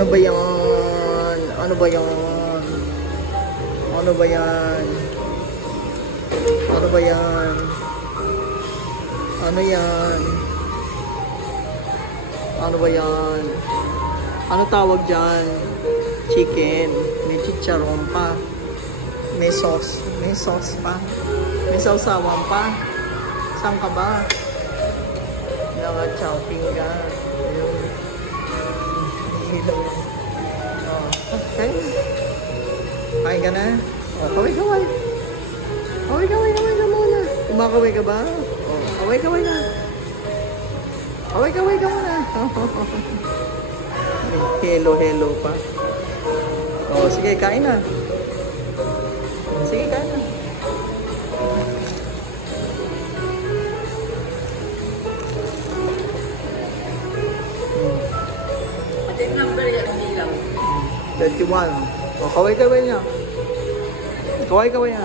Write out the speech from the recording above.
Ano ba yan? Ano ba yan? Ano ba yan? Ano ba yan? Ano yan? Ano ba yan? Ano tawag dyan? Chicken. May chicharon pa. May sauce. May sauce pa. May sausawan pa. Saan ka ba? Naka-chopping ka. Ayun. Hilaw. Oh, okay. Kain ka na? Oh, kaway-kaway. Kaway-kaway ka muna. Kumakaway ka ba? Oh, kaway-kaway ka. Kaway-kaway ka muna. Hello pa. Oh, sige, kain na. Sige, kain na. Pati yung number yan, hindi lang. 21. Oh, kaway-kaway niya. Kaway-kaway niya.